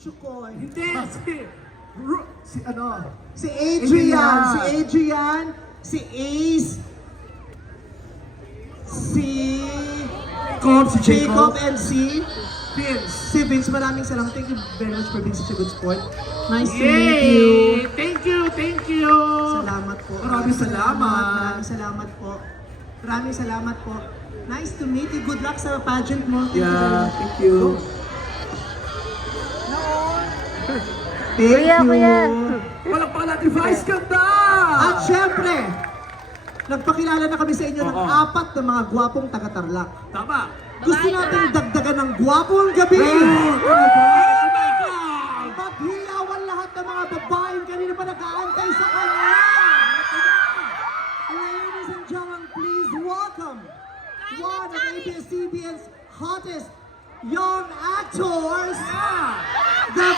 Chukoy. Hindi, Si Adrian. Si Adrian. Si Ace. Si Jacob and si Vince. Si Vince. Maraming salamat. Thank you very much for being such a good sport. Nice to meet you. Yay! Thank you, thank you. Salamat po. Maraming salamat. Maraming salamat po. Maraming salamat po. Nice to meet you. Good luck sa pageant mo. Thank you very Yeah, much. thank you. Thank you. Walang pala natin, Vice Ganda! At syempre, nagpakilala na kami sa inyo ng Oo. 4 na mga gwapong taga-Tarlac. Tama. Gusto natin dagdagan ng gwapo ang gabi. Oh, Maghiyawan lahat ng mga babaeng kanina pa nag-aantay sa kanya. Ladies and gentlemen, please welcome one of ABS-CBN's hottest young actors, the